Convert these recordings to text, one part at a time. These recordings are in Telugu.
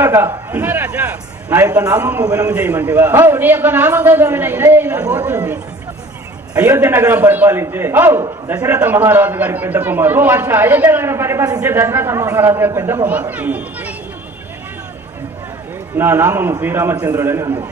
సేవక నా యొక్క నామము వినము చేయమంటివా? నీ యొక్క నామం పోతుంది. అయోధ్య నగరం పరిపాలించే దశరథ మహారాజు గారి పెద్ద కుమారుడు. అయోధ్య నగరం పరిపాలించే దశరథ మహారాజు గారి పెద్ద కుమారుడు. నా నామము శ్రీరామచంద్రుడని అన్నాడు.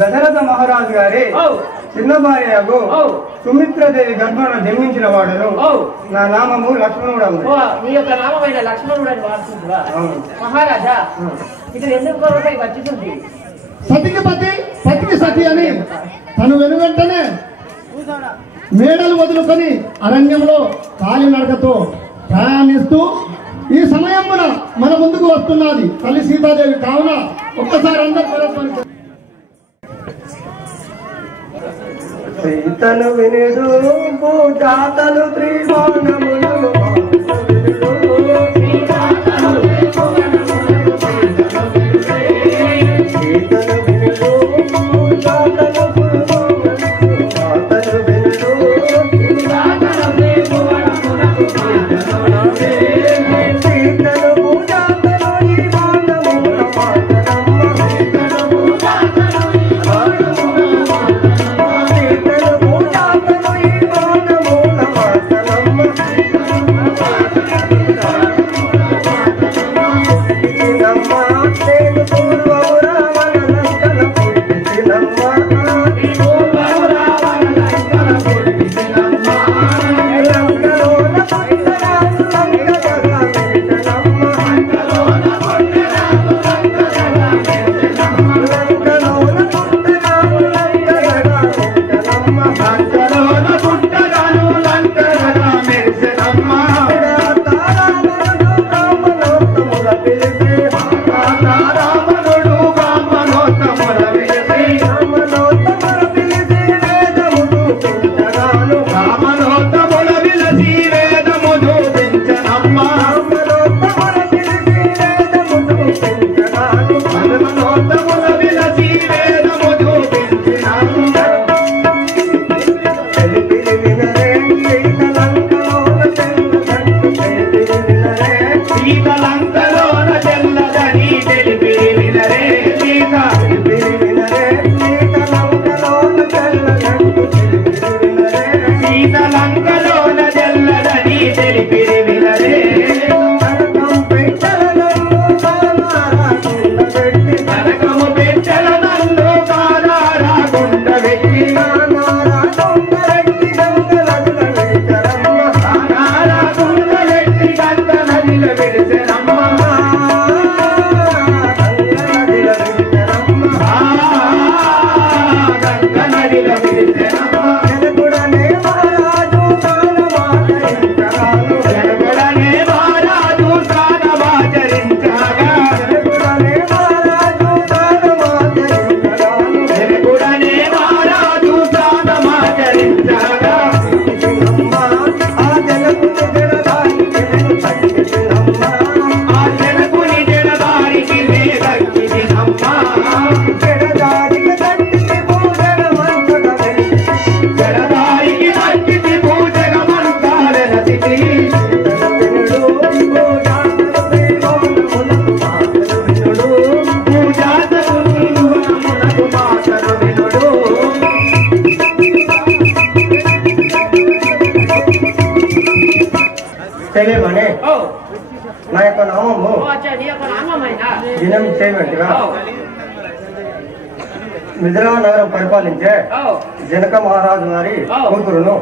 దశరథ మహారాజు గారి చిన్న భార్యకు సుమిత్రదేవి గర్భాన జన్మించిన వాడను. నా నామము లక్ష్మణుడు. నీ యొక్క నామైన లక్ష్మణుడు అని వాడుతుందా మహారాజా? ఇక్కడ ఎందుకు వచ్చింది? సతికి పతి పతికి సతి అని తను వెనువెంటనే మేడలు వదులుకొని అరణ్యంలో కాలినడకతో ప్రయాణిస్తూ ఈ సమయమున మన ముందుకు వస్తున్నది తల్లి సీతాదేవి. కావున ఒక్కసారి అందరూ సీతను వినుడు పూజాతలు త్రిభువనములు చేయలేమని నా యొక్క నామము నీ యొక్క నామమైన దినం చేయబట్టిగా మిథిలా నగరం పరిపాలించే జనక మహారాజు గారి కూతురును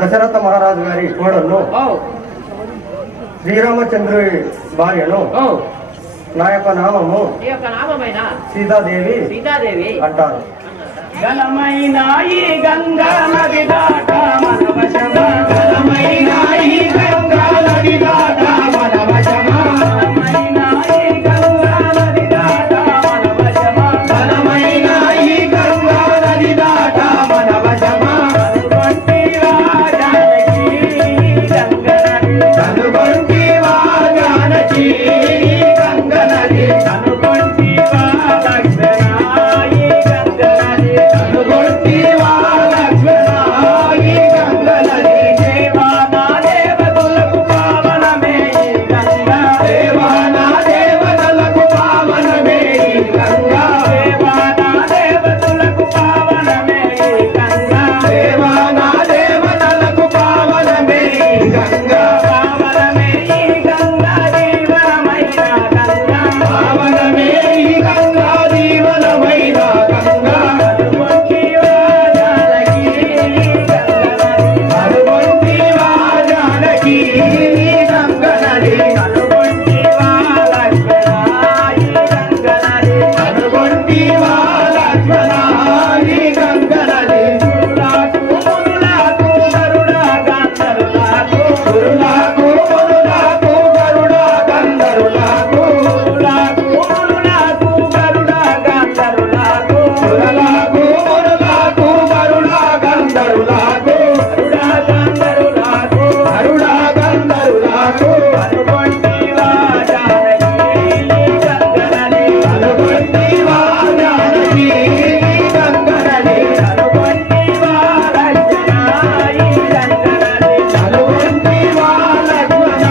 దశరథ మహారాజు గారి కోడలను శ్రీరామచంద్రుడి భార్యను నా యొక్క నామము సీతాదేవి అంటారు. గలమైన ఈ గంగా నది దాట మన వశమా, గలమైన ఈ గంగా నది దాట మన వశమా, గలమైన ఈ గంగా నది దాట మన వశమా, గలమైన ఈ గంగా నది దాట మన వశమా. కనుగొంటివా జానకి గంగ నది, కనుగొంటివా లక్ష్మణ ఈ గంగ నది, కనుగొంటివా లక్ష్మణ ఈ గంగ నది. దేవానా దేవతలకు పావనమే ఈ గంగా, దేవానా దేవతలకు పావనమే ఈ గంగా, దేవానా దేవతలకు పావనమే ఈ గంగా, దేవానా దేవతలకు పావనమే ఈ గంగా. పావనమే ఈ గంగా జీవనమైన గంగా, పావనమే ఈ గంగా జీవనమైన గంగా. కనుగొంటివా జానకి గంగ నది, కనుగొంటివా లక్ష్మణ ఈ గంగ నది, కనుగొంటివా లక్ష్మణ ఈ గంగ నది. గురులాకు గరుడా గంధర్వులాకు, గురులాకు మునులాకు గరుడా గంధర్వులాకు, గురులాకు మునులాకు గరుడా గంధర్వులాకు, గురులాకు మునులాకు గరుడా గంధర్వులాకు, గరుడా గంధర్వులాకు, గరుడా గంధర్వులాకు. కనుగొంటివా జానకి గంగ నది, కనుగొంటివా జానకి గంగ నది, కనుగొంటివా లక్ష్మణ ఈ గంగ నది, కనుగొంటివా లక్ష్మణ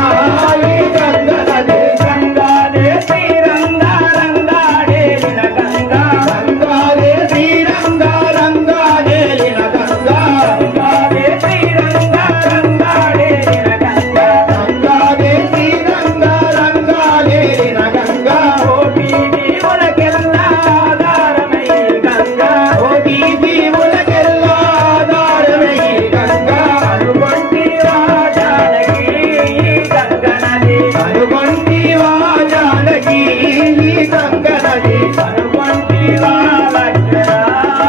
ఈ గంగ నది. గంగాదే శ్రీరంగా రంగాడేలిన గంగా, గంగాదే శ్రీరంగా రంగాడేలిన గంగా, గంగాదే శ్రీరంగా రంగాడేలిన గంగా, గంగాదే శ్రీరంగా రంగాడేలిన గంగా. కోటి జీవులకెల్లా ఆధారమై గంగా, కోటి జీవులకెల్లా ఆధారమై గంగా. కనుగొంటివా జానకి గంగ నది, కనుగొంటివా జానకి గంగ నది, కనుగొంటివా లక్ష్మణ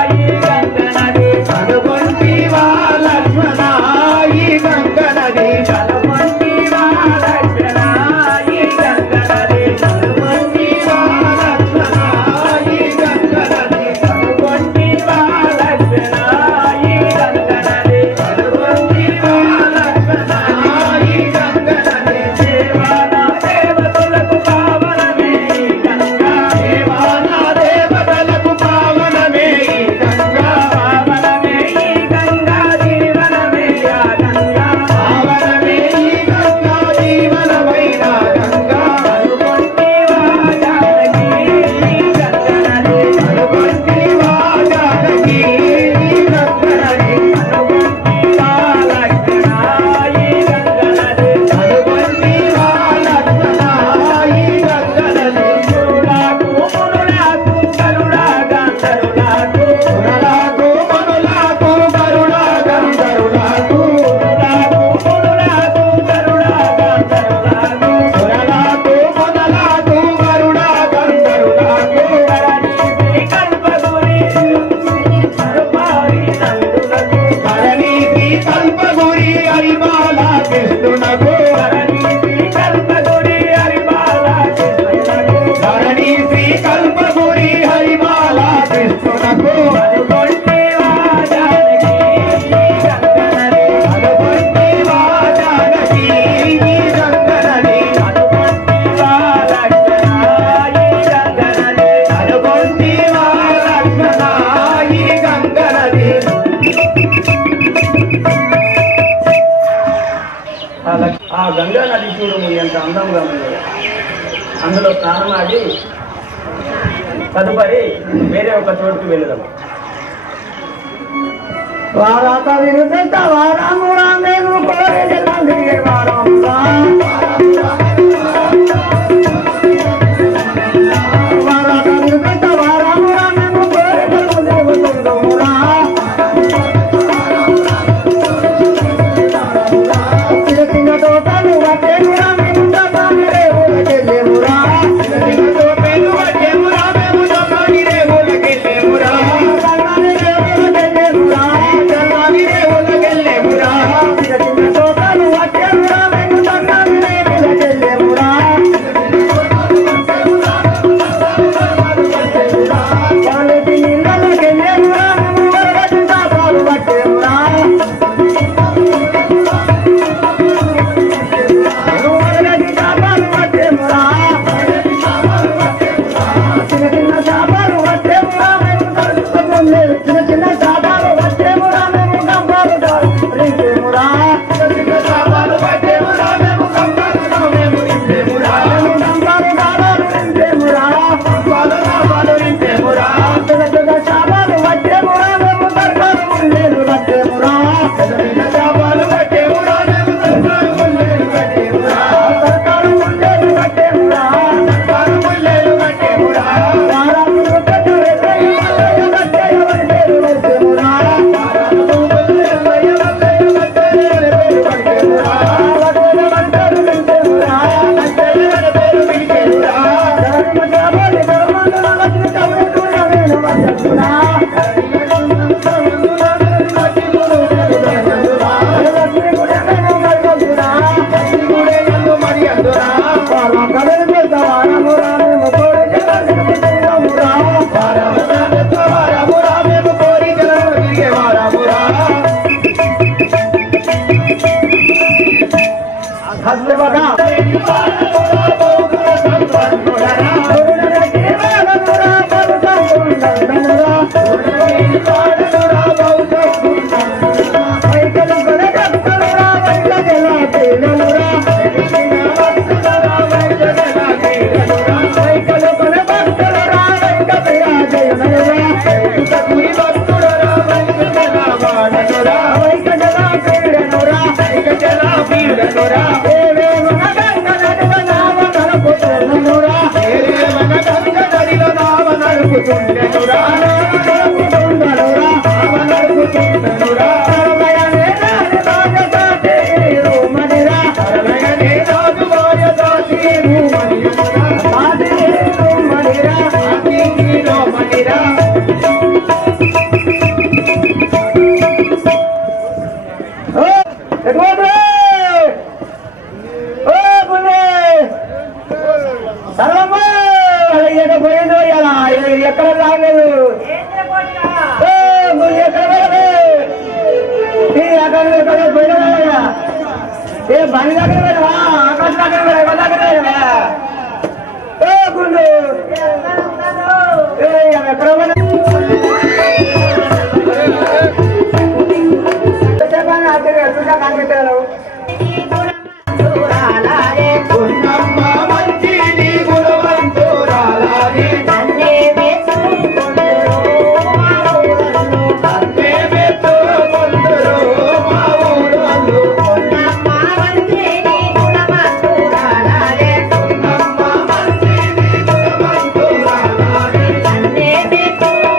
ఈ గంగ నది, కనుగొంటివా లక్ష్మణ ఈ గంగ నది, కనుగొంటివా లక్ష్మణ ఈ గంగ నది, కనుగొంటివా లక్ష్మణ ఈ గంగ నది, కనుగొంటివా లక్ష్మణ ఈ గంగ నది, కనుగొంటివా లక్ష్మణ ఈ గంగ నది. దేవానా దేవతలకు పావనమే ఈ గంగా, దేవానా దేవతలకు పావనమే ఈ గంగా, పావనమే ఈ గంగా జీవనమే ఆ గంగా, పావనమే ఈ గంగా జీవనమైన గంగా. కనుగొంటివా జానకి గంగ నది, కనుగొంటివా జానకి గంగ నది, కనుగొంటివా లక్ష్మణ ఈ గంగ నది, కనుగొంటివా లక్ష్మణ ఈ గంగ నది. గురులాకు మునులాకు గరుడా గంధర్వులాకు, గురులాకు మునులాకు గరుడా గంధర్వులాకు, గురులాకు మునులాకు గరుడా గంధర్వులాకు, గురులాకు మునులాకు గరుడా గంధర్వులాకు. కరణీతి కల్పగురి కరుపారి నందులకు, కరణీతి కల్పగురి హరిబాల కృష్ణునకు, కరణీతి కల్పగురి హరిబాల కృష్ణునకు, కరణీతి కల్పగురి హరిబాల కృష్ణునకు. కనుగొంటివా జానకి గంగ నది, కనుగొంటివా జానకి గంగ నది, కనుగొంటివా లక్ష్మణ ఈ గంగ నది, కనుగొంటివా లక్ష్మణ ఈ గంగ నది. ఆ గంగా నది చూడము ఎంత అందంగా ఉంది. అందులో స్నానమాడి తదుపరి వేరే ఒక చోటుకు వెళదాం. వారాత వినుత వారాము రామేను కోరే జలాంగే వారా చిన్న చిన్న సాధాలు వచ్చేమురా మేము గంబాలు రింకేమురా చిన్న సాధాలు వచ్చేమురా మేము గంబాలు మేము రింకేమురా మేము గంబాలు దాదాలు రింకేమురా గంబాలు దాదాలు రింకేమురా చిన్న చిన్న సాధాలు వచ్చేమురా మేము దర్గాలు ఉండేలు కట్టేమురా చిన్న సాధాలు వచ్చేమురా మేము దర్గాలు ఉండేలు కట్టేమురా దర్గాలు ఉండేలు కట్టేమురా దర్గాలు ఉండేలు కట్టేమురా ఎక్కడ రాలేదు ఏ బండి దగ్గర వెళ్ళవా ఆకాశ దగ్గర ఎవరి దగ్గర గుండు ఎక్కడ కనిపెట్టారు Thank you.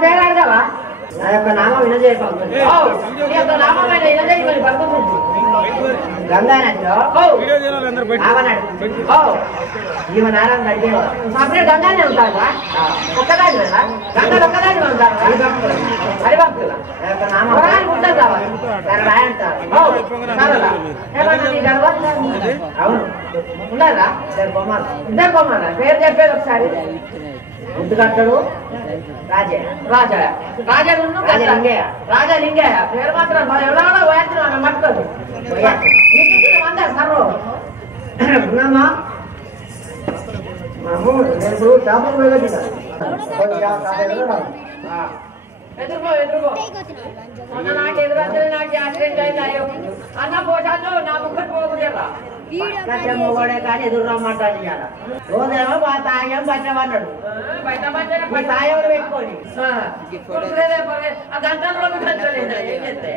పేరు అడగవా నా యొక్క నామం వినజేయబడుతుంది నీ యొక్క నామమైన వినజేయ మరి పడుతుంది గంగానదిలో నావనాడు ఈమె నారాయణ గడిపేవాడు అప్పుడే గంగానే ఉంటారా ఒక్కదాని గంగలు ఒక్కదాని ఉంటారా హరిభక్తుల నామాన్ని ఉంటుంది కావాలి రాయంటారు అవును ఉన్నారా ఇద్దరు బొమ్మలు పేరు చెప్పేది ఒకసారి ముద్దుగట్టడు రాజా రాజా రాజలింగయ్య రాజలింగయ్య పేరు మాత్రం ఎవరో పోయేస్తున్నాను మట్టదు అందరు సర్వ ఉన్నామా నేను చేపలు ఎదురుకో ఎదురుకో మొన్న నాకు ఎదురంటే నాకు యాక్సిడెంట్ అయింది అన్న పోటాను నా ముక్కలు పోకుండా మొగడే కానీ ఎదురు రమ్మంటాడు ఇవాళ రోజేమో మా తాగేమో పచ్చమన్నాడు మీ తాగేవాడు పెట్టుకొని ఆ గంటల్లో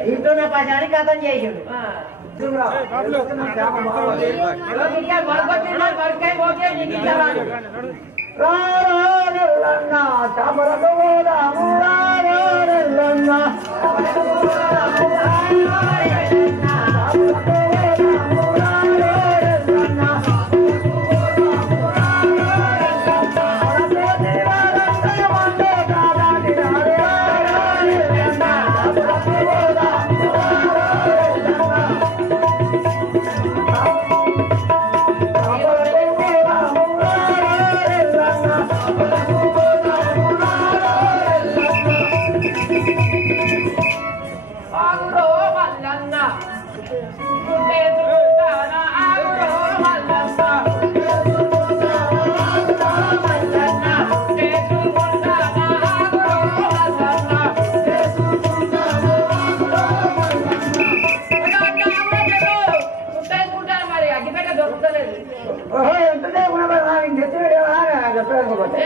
ఇంట్లో పచాని కథం చేసాడు మరొకటి మరకాయ పోతే నీకు ఇచ్చాడు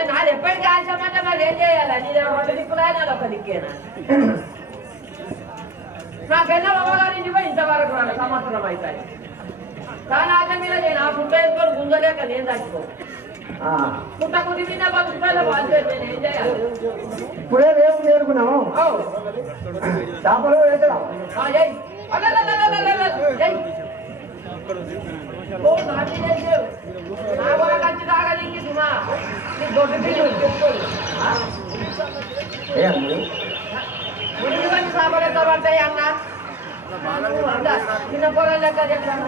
నాది ఎప్పటికీ ఆల్చమంటే మరి ఏం చేయాలి నీ రెండు దిక్కులా నాది ఒక దిక్కేనా నాకెన్నో అమ్మగారి ఇంటి పోయి ఇంతవరకు రాను సంవత్సరం అవుతాయి కానీ ఆట మీద నేను ఆ పుట్ట వేసుకొని గుంజలేక నేను తట్టుకో పుట్ట కుది మీద బతుకుతాలో బాధ్యత నేను ఏం చేయాలి ఇప్పుడే రేపు నేర్పుకున్నాము చేపలు వేసడం పడతాయి అన్న చిన్న పొలం లెక్క చెప్తాను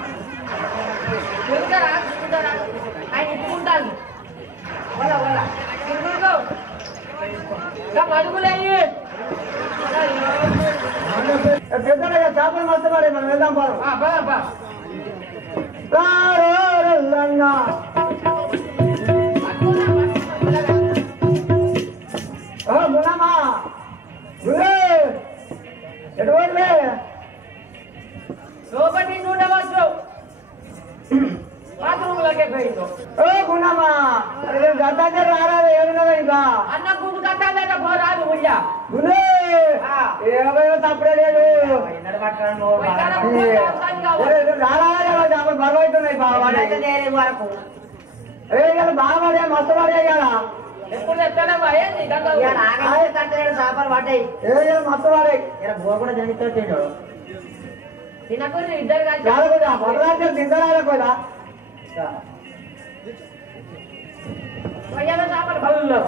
ఆయన ఇచ్చుకుంటాను అడుగులయ్యి పెద్దగా చేపలు మస్తు పడే మనం వెళ్దాం బా మునమా ఎటువంటి లోపలి ఉండవచ్చు బాత్రూమ్లకే పోయిందో గుణమా గడ్డ రారాదు ఏమున్నదా ఇంకా అన్న గుండు కట్టాలట పోరాదు ఉయ్యా గుణే ఏమైనా తప్పుడే లేదు రారాదు బలవుతున్నాయి వరకు బాగా మస్తు పడే కదా ఎప్పుడు ఎక్కడ చేపలు పడ్డాయి మస్తు పడాయి కూడా జనితో తినకు ఇద్దరు తింటారా కూడా చేపలు బలు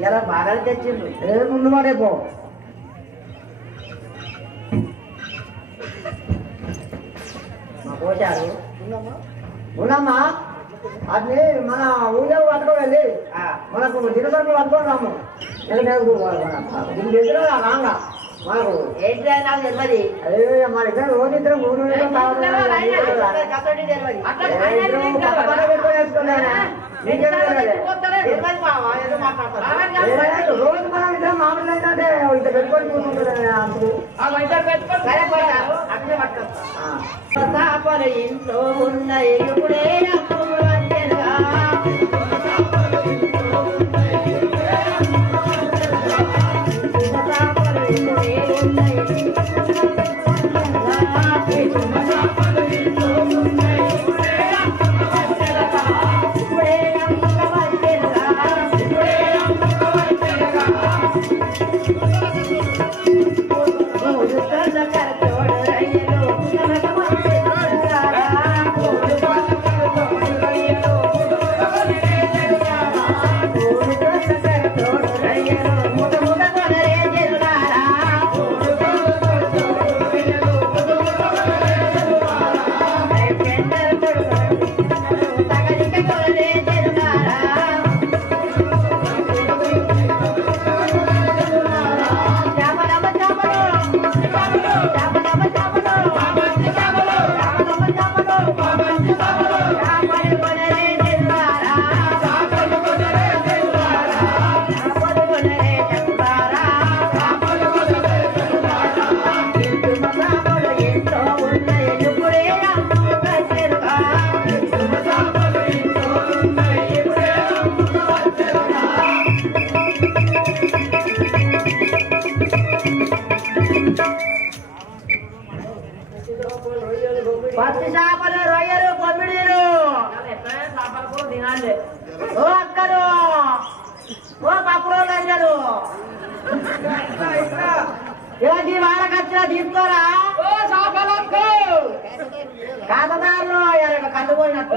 ఎలా బాగా తెచ్చిండు ఏ ముందు పడే పో పోశారు ఉన్నమ్మా అది మన ఊళ్ళో పట్టుకోవాలి మనకు దినసరుకులు పట్టుకొని రాము దీనికి ఎదురు రాంగా మనకు ఏంటి నాకు తెలియదు అదే మన ఇద్దరు రోజు ఇద్దరు 3 రోజు మనం ఇద్దరు మామూలు ఏంటంటే ఇద్దరు పెట్టుకొని కూర్చుంటుంది అందుకు ఇంట్లో ఉన్న ఎప్పుడే పప్పులో లంజలు ఇలాంటి వాళ్ళకి వచ్చినా తీసుకోరా కాతదారులు కందుపోయినట్టు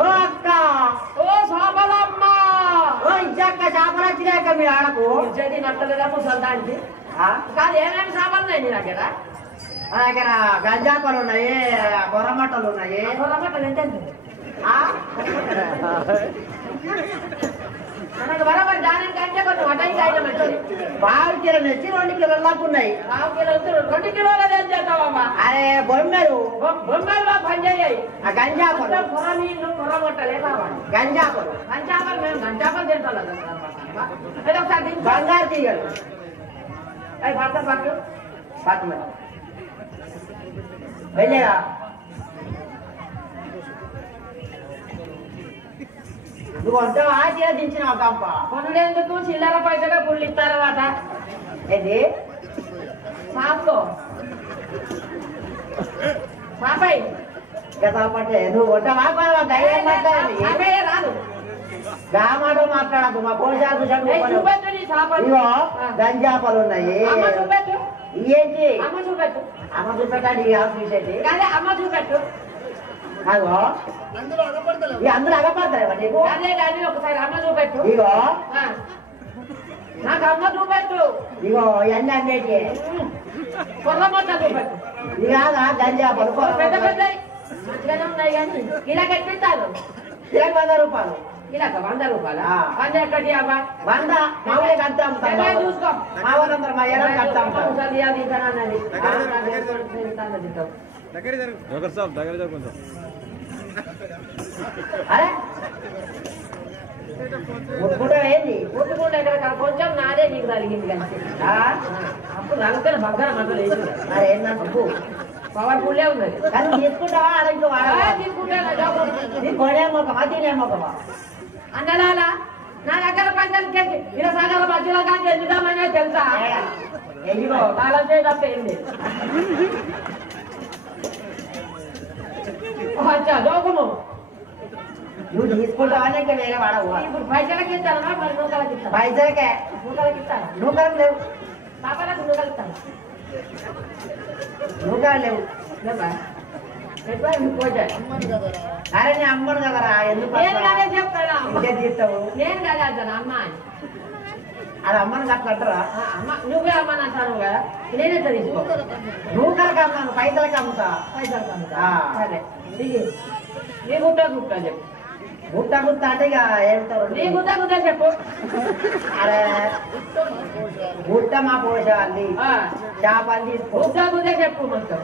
ఓ అక్క ఓ శోభలమ్మ ఓ ఇచ్చక్క చేపలు వచ్చినాక మీ ఆడకు ఇచ్చేది నట్టలేదా ముసల్దానికి కాదు ఏమేమి చేపలు ఉన్నాయి నీ దగ్గర నా దగ్గర గంజాపలు ఉన్నాయి గొర్రమట్టలు ఉన్నాయి గొర్రమట్టలు ఎంత మనకు బరాబర్ దానికి కంటే కొంచెం అటైంది ఐటమ్ వచ్చింది 5 కిలోలు వచ్చి 2 కిలోల దాకా ఉన్నాయి 5 కిలోలు 2 కిలోలు ఏం చేస్తావమ్మా అరే బొమ్మలు పనిచేయాయి ఆ గంజాపలు పొర నీళ్ళు పొర మొట్టలే కావాలి గంజాపలు మేము గంజాపలు తింటాం ఒకసారి బంగారు తీయలు అవి పట్టు మరి వెళ్ళా నువ్వు అంతా ఆశగా దించినావు కంప కొనుడేందుకు చిల్లర పైసగా పుళ్ళు ఇస్తారన్నమాట ఏది సాపుకో సాపై పట్టే నువ్వు వంట రాదు గా మాట మాట్లాడదు మా పోషాకు ఇగో గంజాపలు ఉన్నాయి ఏంటి అమ్మ చూపెట్టండి చూసేది అమ్మ చూపెట్టు అగో అందరూ అగపడతాయి నీకు అదే కానీ ఒకసారి అమ్మ చూపెట్టు ఇగో నాకు అమ్మ చూపెట్టు ఇగో ఎన్ని అన్నేటి కొర్రమొట్ట చూపెట్టు ఇలాగా గంజాపలు పెద్ద పెద్ద మంచిగానే ఉన్నాయి కానీ ఇలా కట్టిస్తారు ఇలా 100 రూపాయలు ఇలా 100 రూపాయలు 100 ఎక్కడి అమ్మా 100 మామూలుగా కడతా అమ్ముతాం చూసుకో మా వాళ్ళందరూ మా ఎలా కడతా అమ్ముతాం అరే ముట్టుకుంటా ఏంది ముట్టుకుంటే ఎక్కడ కొంచెం నాదే నీకు కలిగింది కలిసి అప్పుడు నలుగుతాను బగ్గర మంటలు వేసి మరి ఏంటంటే పవర్ఫుల్లే ఉన్నది కానీ తీసుకుంటావా అడగ తీసుకుంటా కొనే మొక్కమా తినే మొక్కమా అన్నలాలా నా దగ్గర పంచాలి విరసాగల మధ్యలో కానీ ఎందుదామనే తెలుసా ఎందుకో కాలం చేయడం ఏంది అచ్చా జోకుము నువ్వు తీసుకుంటావని ఇంకా వేరే వాడవు ఇప్పుడు పైసలకి ఇస్తాను మరి నూకలకి ఇస్తాను పైసలకే నూకలకి ఇస్తాను నూకలు లేవు పాపలకు నూకలు ఇస్తాను నూకలు లేవు అరే నీ అమ్మడు కదరా ఎందుకు చెప్తావు నేను కదా అంటాను అమ్మ అది అమ్మని అట్లా అమ్మ నువ్వే అమ్మని అంటాను కదా నేనెట్లా తీసుకో నూకలకి అమ్మాను పైసలకి అమ్ముతా సరే నీ గుట్ట గుట్ట చెప్పు గుట్ట అంటే ఇక ఏమంటారు నీ గుట్ట చెప్పు అరే గుట్ట మా పోషాలి చేపలు తీసుకో గుట్ట చెప్పు మొత్తం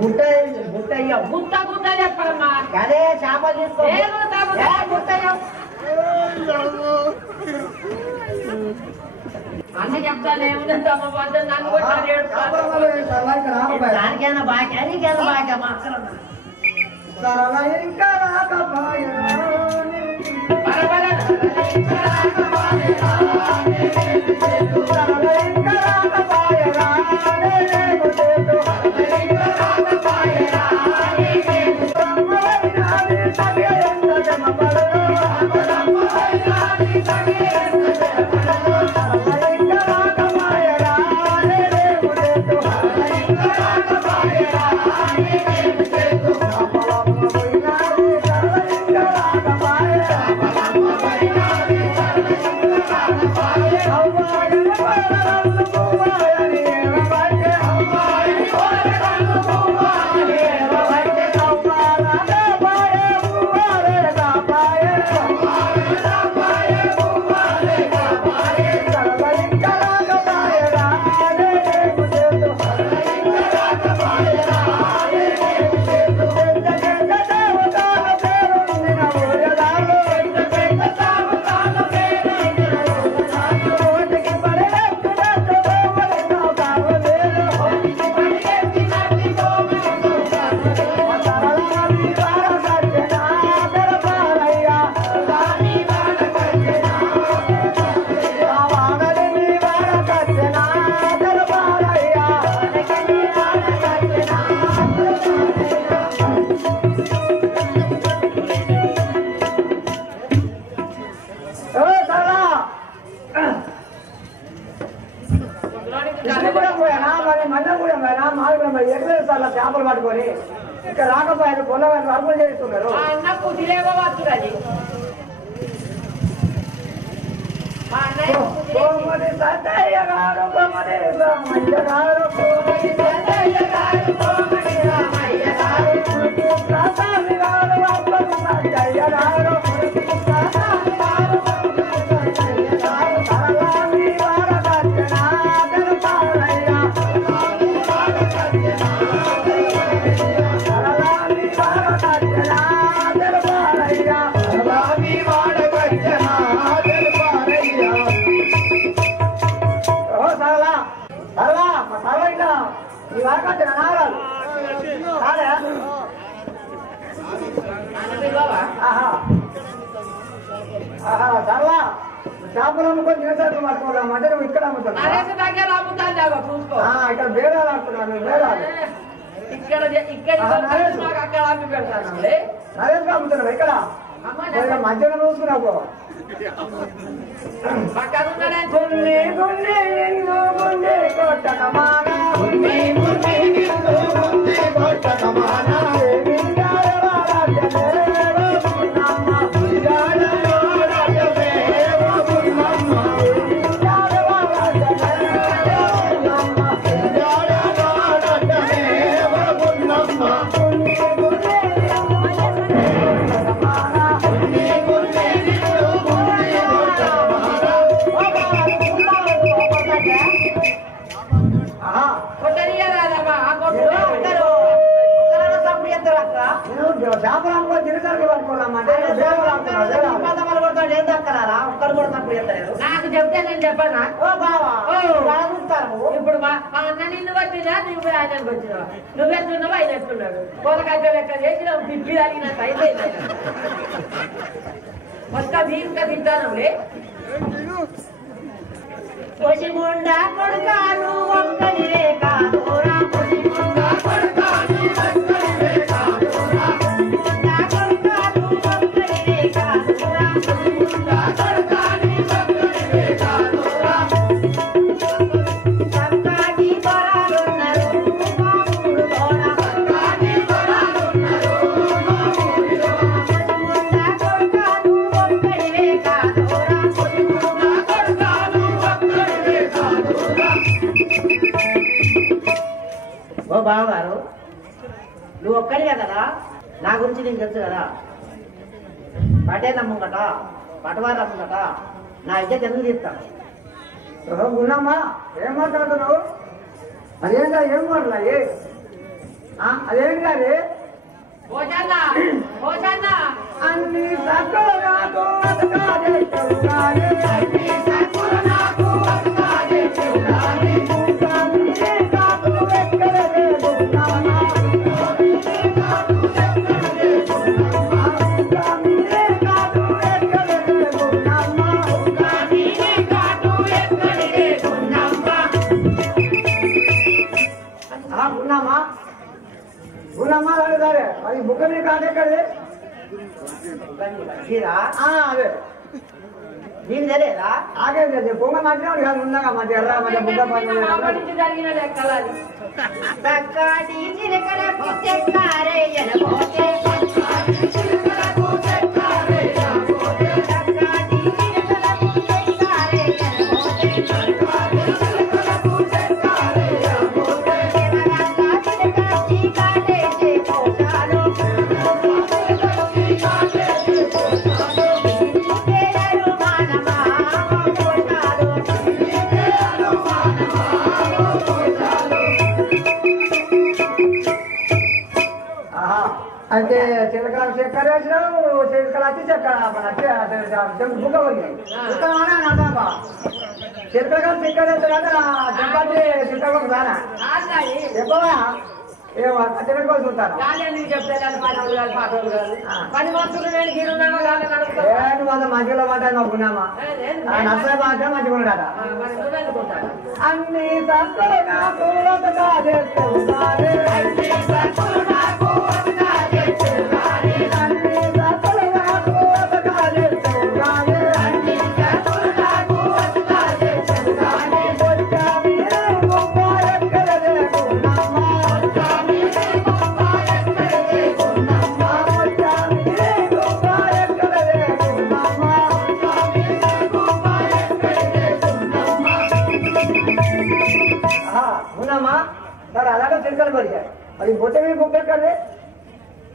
గుట్ట గుట్ట చెప్పమ్మా అదే చేపలు తీసుకో గుట్ట అన్న చెప్తాను ఏముందంటే అమ్మ వద్ద నన్ను దానికైనా బాగా నీకైనా బాగా మా అక్కడ Thank you. సార్లు చేపలు పట్టుకొని ఇక్కడ రాకపోయారు పొలం అర్పణ చేస్తున్నారు. అన్న కుదిరేవో వస్తుంది అది మా అన్నయ్య కోమడి సతయ్య గారు కోమడి రామయ్య గారు కోమడి సతయ్య గారు కోమడి రామయ్య గారు సాసామి గారు అప్పలు సతయ్య గారు సాసామి గారు సతయ్య గారు సరళామి వారకచ్చన దర్బారయ్య సరళామి వారకచ్చన దర్బారయ్య సరళామి వారకచ్చన చేపలు అమ్ముకొని నిరసన పట్టుకోవడం అంటే నువ్వు ఇక్కడ అమ్ముతున్నావు ఇక్కడ బేరాలు ఆడుతున్నాను బేరాలు నరేంద్ర అమ్ముతున్నావు ఇక్కడ మధ్యలో చూసుకున్నావు చేపలు అమ్ముకొని తిరిగి పట్టుకోవాలంటే ఒక్కరు కూడా తక్కువ చేస్తారు. నాకు చెప్తే నేను చెప్పనా ఇప్పుడు మా అన్న నిన్ను వచ్చినా నువ్వు ఆయనకు వచ్చినావు నువ్వెట్టున్నావు ఆయన ఎట్టున్నాడు కూరకాయ లెక్క చేసి పిప్పి తాగినట్టు అయిపోయింది మొత్తం ఇంకా తింటానులే కొసిముండా కొడుకాను ఒక్కడివే కాదురా కొసిముండా కొడుకాను ఒక్కడివే కాదురా కొసిముండా కొడుకాను ఒక్కడివే కాదురా కొసిముండా కొడుకాను ఒక్కడివే కాదురా సర్కాటి కొరాలున్నారు మామూలు తోడా సర్కాటి కొరాలున్నారు మామూలు తోడా కొసిముండా కొడుకాను ఒక్కడివే కాదురా కొసిముండా కొడుకాను ఒక్కడివే కాదురా. ఓ బావగారు నువ్వు ఒక్కడివే కదా నా గురించి నీకు తెలుసు కదా పటేల్ అమ్ముంగట పటవారు అమ్ముంగట నా ఇజ్జత్ ఎందుకు తీస్తాను ఉన్నామా ఏం మాట్లాడుతున్నావు అదేంటా ఏం మాట్లాడి అదేంటి అది అన్ని సక్కులు నాకు ఉన్నామా ఉన్నామా సరే అది బుక్క మీద కాదెక్కడే అదే నీకు తెలియదా ఆగే పొంగ మధ్య కాదు ఉన్నాగా మధ్య ఎర్ర మధ్య బుక్క జరిగిన లెక్కలు తక్కటి చిలకలకు చెక్కారే ఎనబోతే తక్కటి చిలకలకు చెక్కారే ఎనబోతే తక్కటి చిలకలకు చెక్కారే ఎనబోతే తక్కటి చిలకలకు చెక్కారే ఎనబోతే ఎనగంగా చిలకచ్చి కాలేసే పోతాను చిలకచ్చి కాలేసే పోతాను ఇంటికేరు మానమా పోతాను ఇంటికేరు మానమా పోతాను. అంటే చిలకలకు చక్కెర వేసినావు చిలకలు వచ్చి చక్కెర బుక్క పోయినాయి చిలకలు చక్కెర వేస్తారంటే చపాతి చిలకలకు రానా చెప్పవా చిలకలు చూస్తాను మంచిగా మాట నవ్వుకున్నామా నచ్చలే మాట మంచిగా ఉన్నాడా అన్ని తక్కువ నాకు చేస్తూ ఉన్నామా సరే అలాగే చిలకలు పరిచారు అది బొట్ట మీ బుక్ ఎక్కడే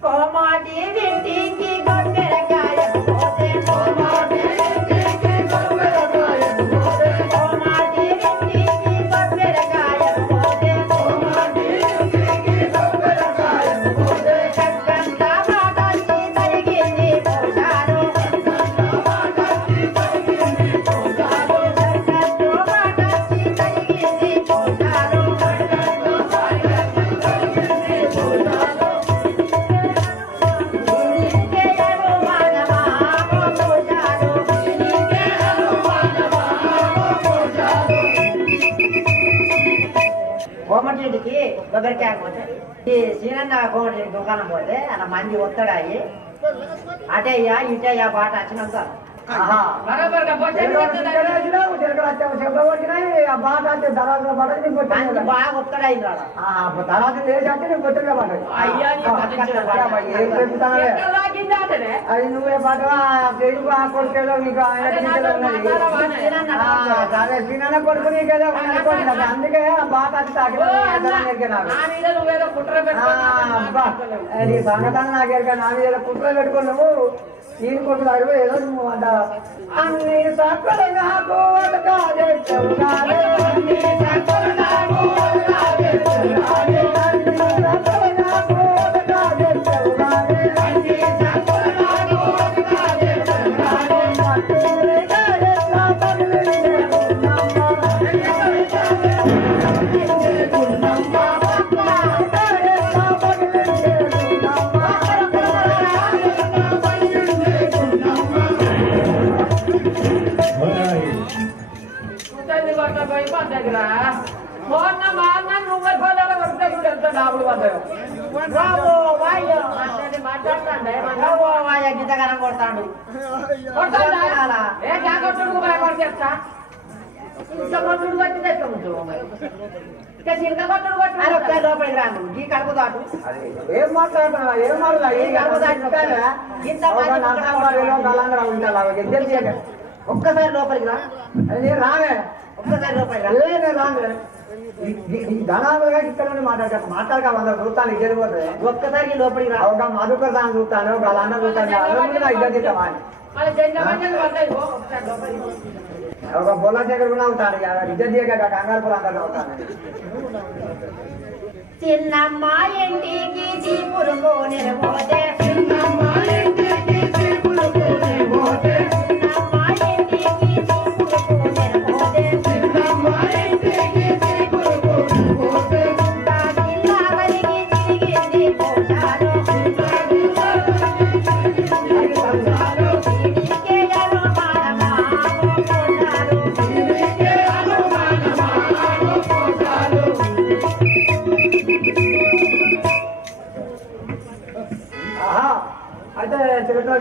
కోమాటి ఇంటికి గొడ్డెరకాయ పోతే కోమాటి ఇంటికి గొడ్డెరకాయ పోతే కోమాటి ఇంటికి గొడ్డెరకాయ పోతే కోమాటి ఇంటికి గొడ్డెరకాయ పోతే చక్కంతా మాటచ్చి తరిగింది పోశారు చక్కంతా మాటచ్చి తరిగింది పోశారు చక్కంతో మాటచ్చి తరిగింది పోశారు చక్కంతో మాటచ్చి తరిగింది పోశారు కోమటికి కొబ్బరికాయ పోతే ఈ సీనన్న కోమటి దుకాణం పోతే అలా మంది ఒత్తడాయి అటయ్యా ఇటయ్యా బాట వచ్చినాక బాగా ఒత్తడాయి తర్వాత లేచి అంటే నీకు బొట్టగా పడ్డది అది నువ్వే పడవా తెలుగు ఆ కొడుకేదో నీకు ఆయన ఉన్నది సీనన్న కొడుకు నీకేదో అనుకోండి అందుకే ఆ బాట వచ్చి నీ సంగతాన్ని నాకు ఎరగా నా మీద కుట్ర పెట్టుకున్నావు నేను కొడుకు అడుగు ఏదో నువ్వు అంట అన్ని సక్కలు నాకు గీతగానం కొడతాడు రూపాయలు రాను ఈ కడుపు దాటు ఏం మాట్లాడుతున్నా ఏం మాట్లాడుతున్నా ఒక్కసారి లోపలికి రా నేను రానే ఒక్కసారి లోపలికి రా నేను రానే ధనాలుగా ఇక్కడ మాట్లాడక 100 చూస్తాను జరిగిపోతుంది ఒక్కసారి లోపలికి రా ఒక మధుకర్ దాన్ని చూస్తాను ఒక అన్న చూస్తాను ఇద్దరు తింటామా ఒక బొల్ల దగ్గర కూడా ఉంటాను ఇద్దరు దిగ కంగారు కూడా అందరూ ఉంటాను చిన్నమ్మ ఇంటికి చీపురు పోతే చిన్నమ్మ ఇంటికి చీపురు పోతే చిన్నమ్మ ఇంటికి చీపురు పోతే చిన్నమ్మ ఇంటికి చీపురు పోతే జిల్లావరికి తిరిగింది పోశారు దీనికే అనుమానమా పోశారు దీనికే అనుమానమా పోశారు అయితే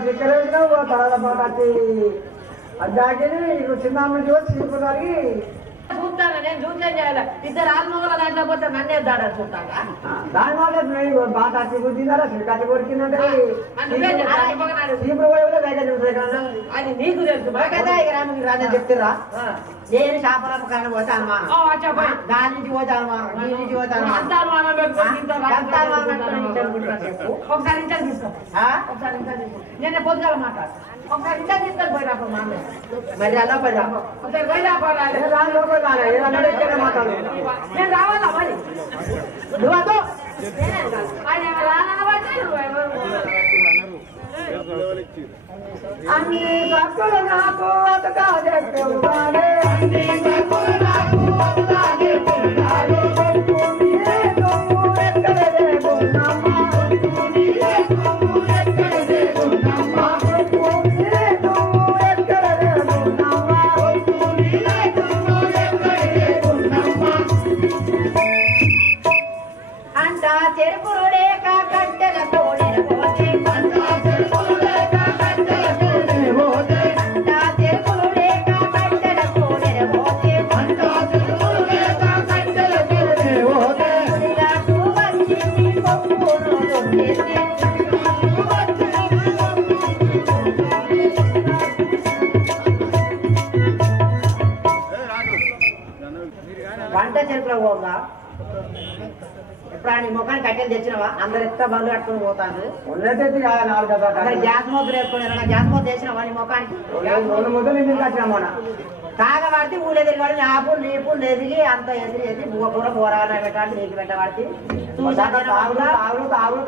చికెన్ వేసినావు తర్వాత పాటి అడ్డాకి చిన్న చూసి తీసుకున్నానికి చూస్తాను నేను చూసేం చేయాలి ఇద్దరు ఆత్మగల దాంట్లో పోతే నన్నే దాడాలి చూస్తాగా దాని వల్ల బాగా అట్టి గుర్తిందా శ్రీకాంతి కొరికిందంటే అది నీకు తెలుసు కదా రానే చెప్తారా నేను చేపల కన్నా పోతే అనుమానం దాని నుంచి పోతే అనుమానం నీ నుంచి పోతే ఒకసారి ఇంటర్ తీసుకో ఒకసారి ఇంటర్ తీసుకో నేను పొద్దుగా మాట్లాడు ఒకసారి ఇంటర్ తీసుకొని పోయినప్పుడు మా మరి అలా పోయినా ఒకసారి పోయినా మాట్లాడు నేను రావాలా మరి నువ్వు ఆయన రానబట్టి అన్ని భక్తులు నాకు అతగా చెప్తున్నాడే అన్ని భక్తులు నాకు అతగా చెప్తున్నాడే అంట చెరుకులు లేక కట్టెల కోడెల పోతే అంట చెరుకులు లేక కట్టెల కోడెల పోతే అంట చెరుకులు లేక కట్టెల కోడెల పోతే అంట చెరుకులు లేక కట్టెల కోడెల పోతే నాకు వచ్చింది పప్పును దొక్కేసి వంట చెరుకులో పోగా ఎప్పుడు నీ ముఖానికి కట్టెలు తెచ్చినవా? అందరు ఎట్లా బండ్లు కట్టుకుని పోతాను. ఉన్నట్టు గ్యాస్ మూతలు వేసుకుని గ్యాస్ మూత వేసినవా నీ ముఖానికి? 2 ముద్దలు ఇంటికి వచ్చినామోనా తాగబడితే ఊళ్ళో తిరిగి ఆపు నీపు ఎదిగి అంత ఎదిరి కూర కూరగాయలు పెట్టాలి నీకు పెట్టబడితే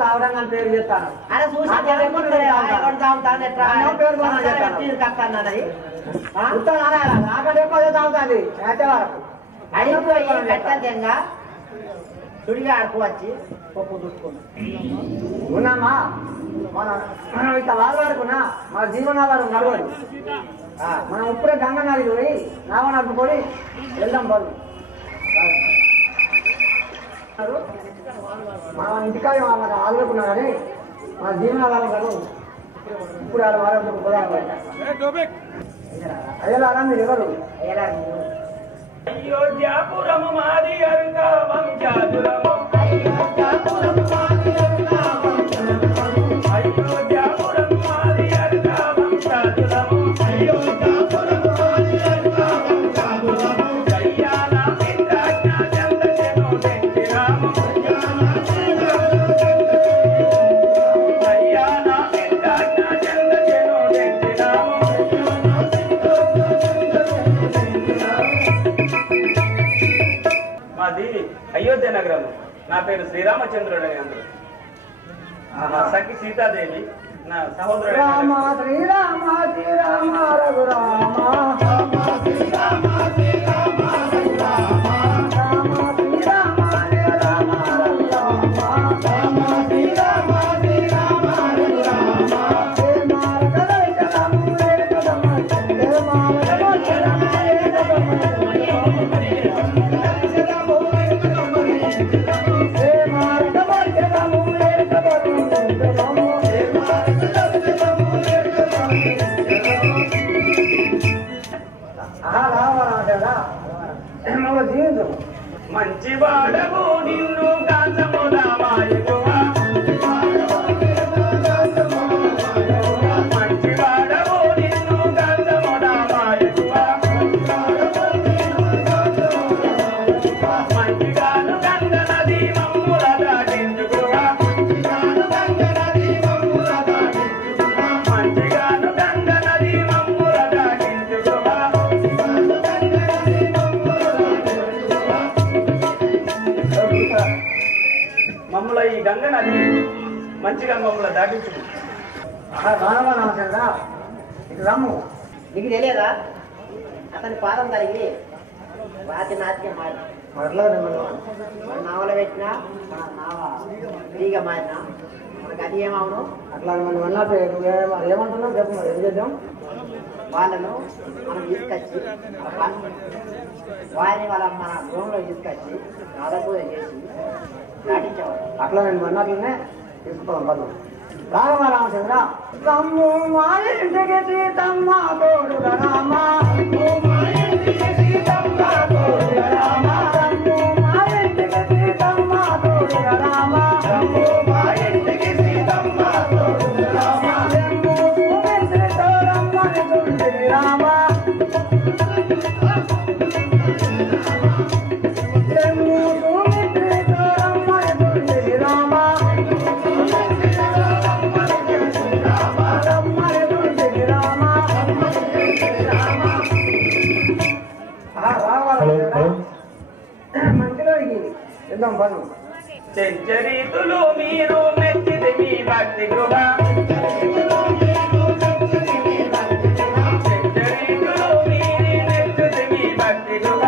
తాగడం అని పేరు చెప్తాను. అరే చూసి తాగుతాను ఎట్లా కట్టాను అన్నది నాకంటే ఎక్కువ తాగుతుంది వరకు అడిగిపోయి కట్టంగా తుడిగా ఆడుకోవచ్చి పప్పు చూసుకున్నాం ఉన్నామా మనం ఇట్లా వాడుకున్నా మన జీవనాధారం నడవదు. మనం ఇప్పుడే గంగ నదికి పోయి నావ నడుపుకొని వెళ్దాం బలు. మనం ఇంటికాడ ఆదుకున్నా కానీ మన జీవనాధారం నడవదు. ఇప్పుడు వాళ్ళ వారం పోదాం. అయ్యేలా మీరు ఎవరు? అయోధ్యాపురము మాది అరుంగ వంశాదులము అయోధ్యాపురం మాది అరుంగ వంశాదులము కయ్యాల ఇంద్రాజ్ఞ చంద్రజను వెంకిరాము కయ్యాల ఇంద్రాజ్ఞ చంద్రజను వెంకిరాము మాది అయోధ్య నగరం. నా పేరు శ్రీరామచంద్రుడు అని అందరూ. మా సఖి సీతాదేవి నా సహోదరుడు. రామ శ్రీరామ శ్రీరామ రఘురామ శ్రీరామ శ్రీరామ రఘురామ రామ శ్రీరామ రామ రఘురామ రామ శ్రీరామ శ్రీరామ రఘురామ హే మార్గదర్శనము ఏకదమ హే మార్గదర్శనము ఏకదమ మంచి వాడవు నిన్ను కాంచముదామాయువా మంచి వాడవు నిన్ను కాంచముదామాయువా మంచిగాను గంగ నది మమ్ముల దాటించుకువా మంచిగాను గంగ నది మమ్ముల దాటించుకువా మమ్మల్ని ఈ గంగ నది మంచిగా మమ్మల్ని దాటించు. రమ్ము నీకు తెలియదా? అతని పాదం తరిగి రాతి నాట్యం మారి మన నావలో పెట్టినా మన నావ ఫ్రీగా మారినా మనకు అది ఏమవును? అట్లా మనం అన్నట్టు ఏమంటున్నావు చెప్పు ఏం చేద్దాం? వాళ్ళను మనం తీసుకొచ్చి వారిని వాళ్ళ మన గృహంలో తీసుకొచ్చి రాధపూజ చేసి దాటించేవాడు. అట్లా నేను అన్నట్లనే తీసుకుపోదాం పదం. రామ రామచంద్ర తమ్ము మా ఇంటికి సీతమ్మ తోడుగా రామ తమ్ము మా ఇంటికి సీతమ్మ తోడుగా రామ తమ్ము మా ఇంటికి సీతమ్మ తోడుగా రామ తమ్ము మా ఇంటికి సీతమ్మ తోడుగా రామ తమ్ము సుమిత్రి తోరమ్మని తుండిరి రామ తమ్ము సుమిత్రి తోరమ్మని తుండిరి రామ మంచిగా ఇద్దాం పను. చెంచరీతులు మీరు మెచ్చిది మీ భక్తి గృహ చెంచరీతులు మీరు మెచ్చిది మీ భక్తి గృహ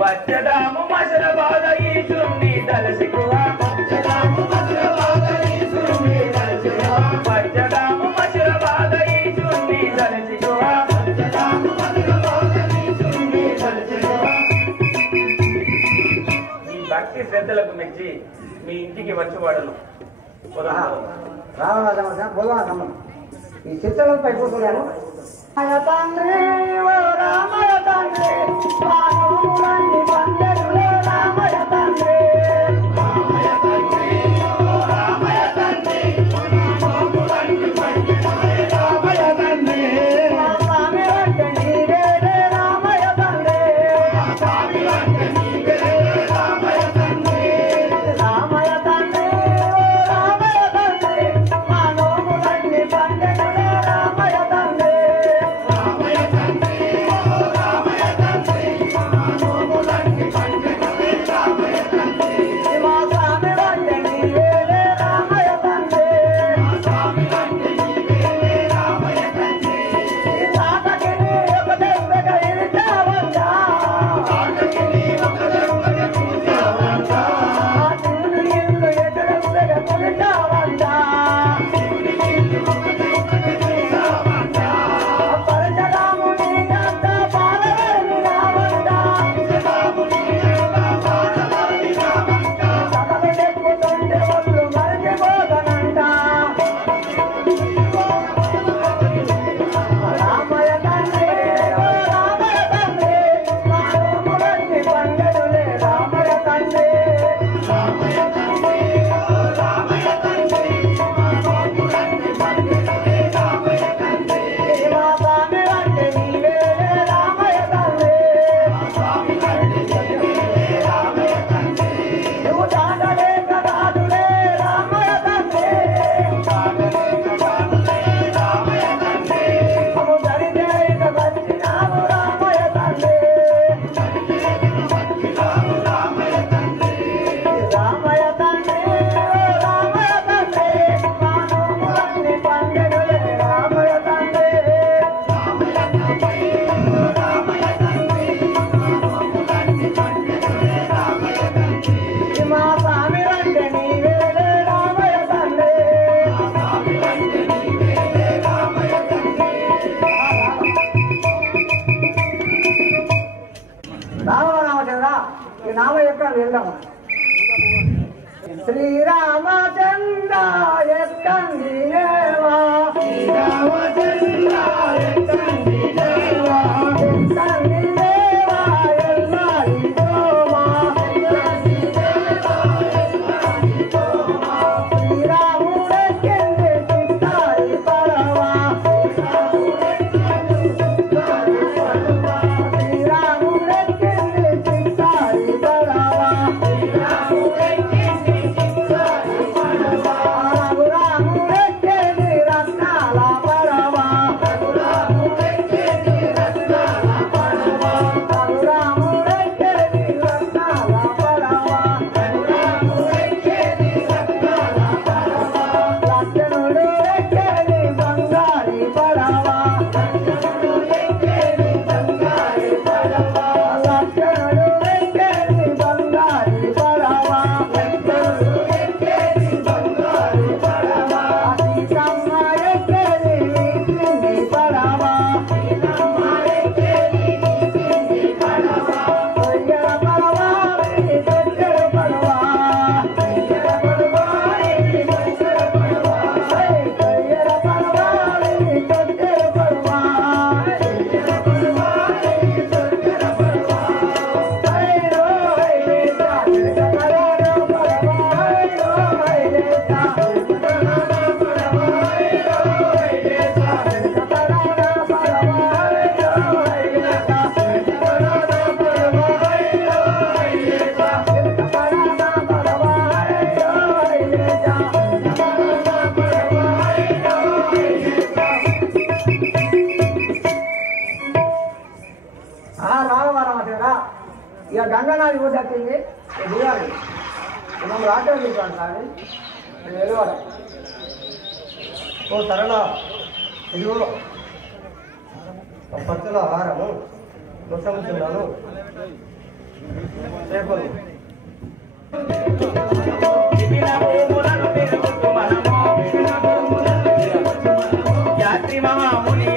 వచ్చదాము మసర బాధ ఈశ్వరుని తలసి గృహ వచ్చదాము మసర బాధ ఈశ్వరుని తలసి గృహ ఈ భక్తి శ్రద్ధలకు మెచ్చి మీ ఇంటికి వచ్చేవాడను. రామరాజ బోధన ఈ చిత్రాలను పైపోతున్నాను. తండ్రి ఓ రామయ తండ్రి రాములన్ని పందెరులే రామయ తండ్రి రామయ తండ్రి ఓ రామయ తండ్రి రాములన్ని పందెరులే రామయ తండ్రి స్వామి వడ్డ శ్రీరామచంద్ర ఎక్కండి దేవా శ్రీరామచంద్ర ఎక్కండి దేవా ఎక్కండి దేవా ఎల్లాడి దోమా ఎక్కండి దేవా ఎల్లాడి దోమా శ్రీరాముడెక్కింది చిత్తారి పరవా శ్రీరాముడెక్కింది చిత్తారి పరవా శ్రీరాముడెక్కింది చిత్తారి పరవా ఇక గంగనాది ఊరు వచ్చింది దిగాలి మమ్మల్ని ఆటో తీసుకుంటాను నేను వెళ్ళేవాడు ఓ సరళ ఇదిగో పచ్చల ఆహారము ముసముతున్నాను చేపలు యాత్రి మహాముని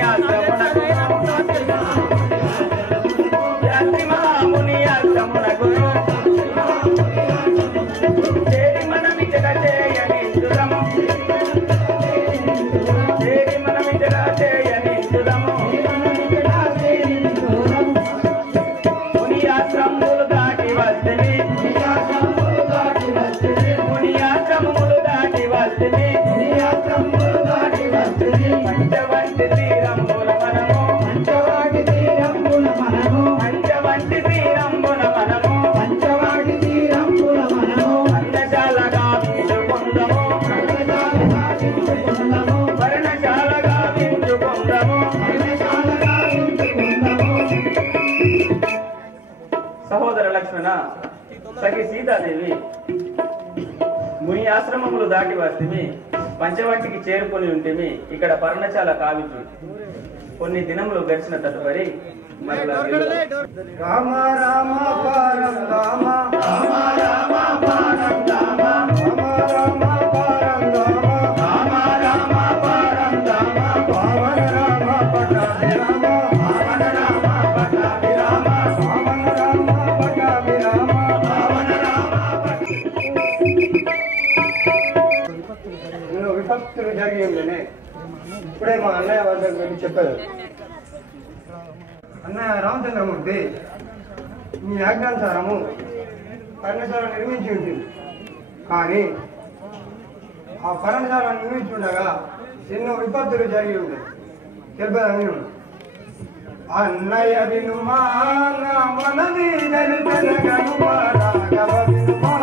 చేరి మనమిచట చేయని సురము చేరి మనమిచట చేయని సురము మునియాశ్రములు దాటి వస్తుంది మునియాశ్రములు దాటి వస్తుంది పంచవంటి తీరంబుల మనము పంచవంటి తీరంబుల మనము పంచవంటి తీరంబుల మనము పంచవాటి తీరంబుల మనము అన్నశాలగా వించుకుందము వర్ణశాలగా వించుకుందము సహోదర లక్ష్మణ సఖి సీతాదేవి ముని ఆశ్రమములు దాటి వస్తే పంచవంటికి చేరుకొని ఉంటేమి ఇక్కడ పర్ణశాల కావించు కొన్ని దినములు గడిచిన తదుపరి మరలా రామ రామ పారం రామ రామ రామ పారం రామ రామ రామ విపత్తులు జరిగి ఉండేనే ఇప్పుడే మా అన్నయ్య వాళ్ళ దగ్గర చెప్పారు. అన్నయ్య రామచంద్రమూర్తి మీ ఆజ్ఞానుసారము పర్ణశాల నిర్మించి ఉంటుంది. కానీ ఆ పర్ణశాల నిర్మించుండగా ఎన్నో విపత్తులు జరిగి ఉంటాయి. చెప్పాను అన్నయ్య వినుమా మనది రాఘవ వినుమా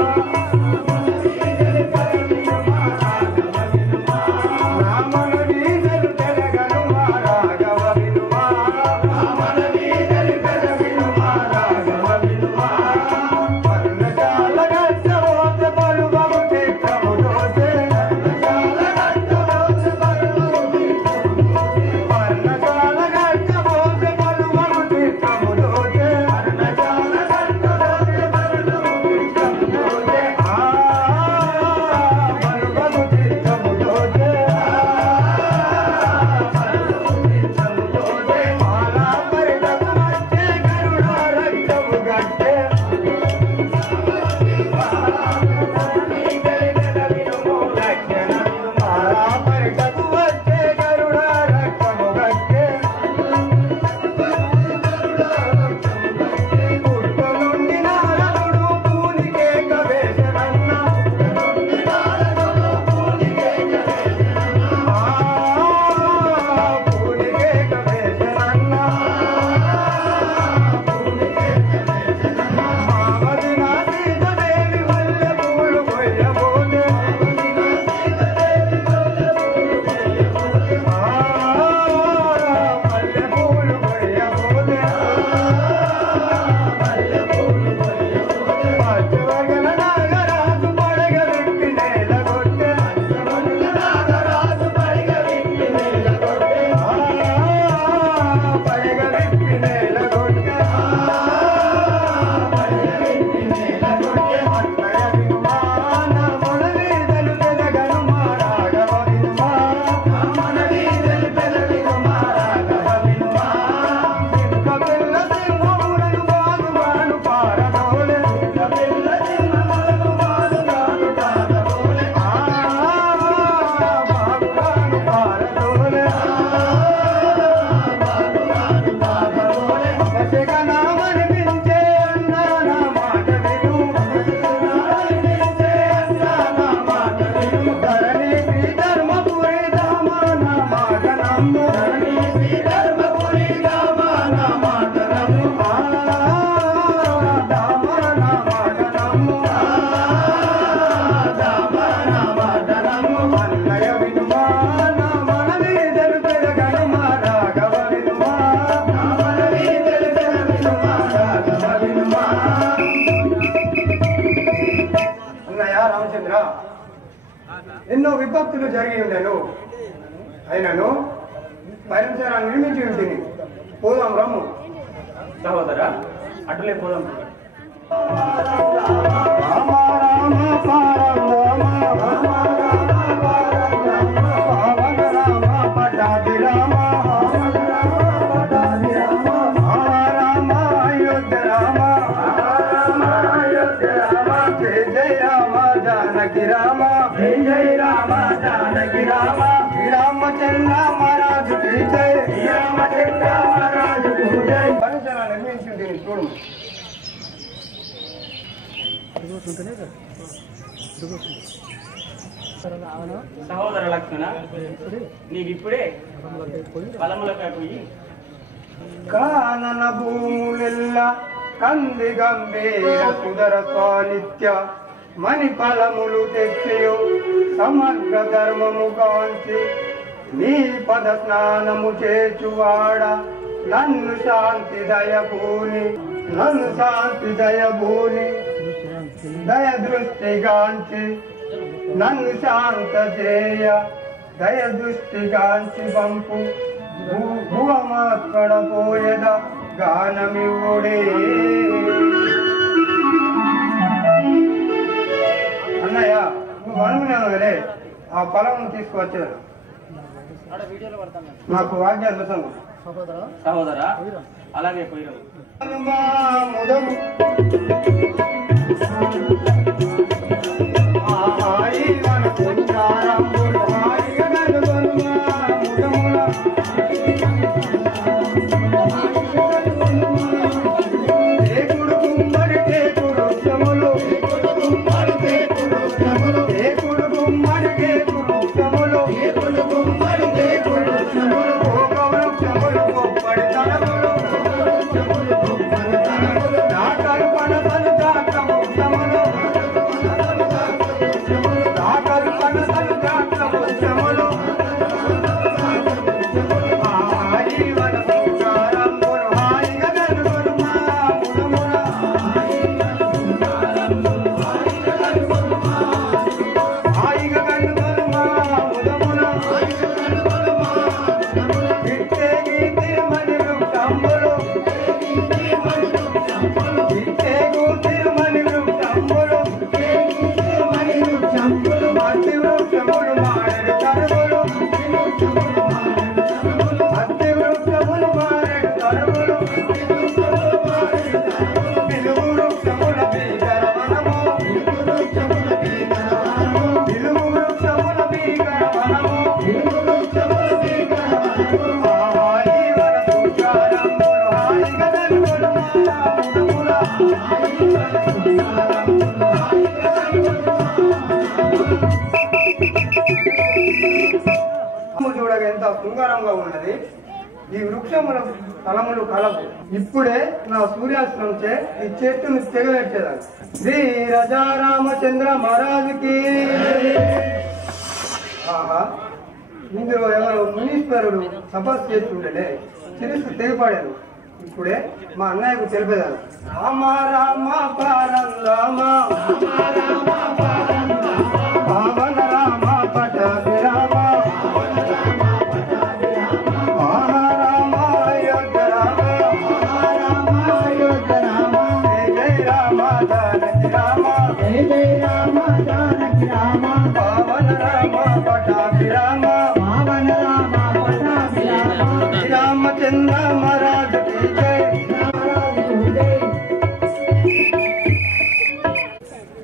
ఎన్నో విపత్తులు జరిగి ఉండను. అయినను పర్ణశాల నిర్మించి ఉంటుంది. పోదాం రమ్ము సహోదర, అటులే పోదాం. రామ జై జై రామ జానకి రామ శ్రీరామచంద్ర మహారాజు జై జై శ్రీరామచంద్ర మహారాజు జై. పర్ణశాల నిర్మించి ఉంటుంది. చూడు సహోదర లక్ష్మణ, నీవిప్పుడే పొలములపై పోయి కానన భూములెల్ల కంది గంభీర సుదర సానిత్య మణి ఫలములు తెచ్చియు సమగ్ర ధర్మము కాంచి నీ పద స్నానము చేచువాడ నన్ను శాంతి దయభూని దయ దృష్టిగాంచి నన్ను శాంత చేయ దయ దృష్టిగాంచి పంపు భువమాత్మడ పోయద గానమివుడే. అన్నయ్య నువ్వు అనుకున్నాను కదే ఆ పొలం తీసుకువచ్చేదా నాకు వాక్యాలు తెలుసాను సహోదర, అలాగే పోయిరావు. ఆయి మన పుంచారంబుడు ఆయి చూడగా ఎంత సుందరంగా ఉన్నది. ఈ వృక్షముల ఫలములు కలవు. ఇప్పుడే నా సూర్యాస్తమంచే ఈ చెట్టును తెగవేర్చేదాన్ని. శ్రీ రాజా రామచంద్ర మహారాజుకి. ఆహా, ఇందులో ఎవరు మునీశ్వరుడు తపస్సు చేస్తుండే చిరుసు తెగిపడాను. ఇప్పుడే మా అన్నయ్యకు తెలిపేదాన్ని. రామ రామ పారం రామ పావన రామ పటాభి రామ రామచంద్ర మహారాజు की जय.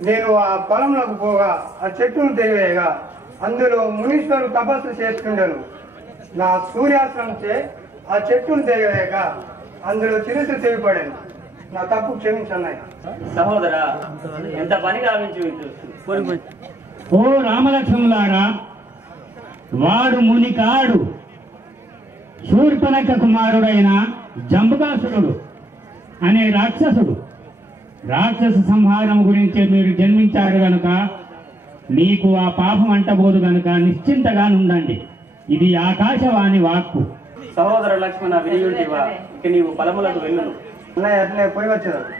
నేను ఆ పొలంలోకి పోగా ఆ చెట్టును తెగివేయగా అందులో మునీశ్వరుడు తపస్సు చేసుకుంటాను. నా సూర్యాస్త్రంచే ఆ చెట్టును తెగివేయక అందులో చిరుసు తెగిపడాను. నా తప్పు క్షమించన్నాయి. సహోదరా, ఎంత పని గావించు. ఓ రామలక్ష్మణులారా, వాడు మునికాడు శూర్పణఖ కుమారుడైన జంబుకాసురుడు అనే రాక్షసుడు. రాక్షస సంహారం గురించి మీరు జన్మించారు గనుక మీకు ఆ పాపం అంటబోదు గనుక నిశ్చింతగా నుండండి. ఇది ఆకాశవాణి వాక్కు. సహోదర లక్ష్మణ, వినియుంటివా? ఇక నీవు పొలములకు వెళ్ళను. అన్నయ్య అట్లే పోయి వచ్చేదాన్ని.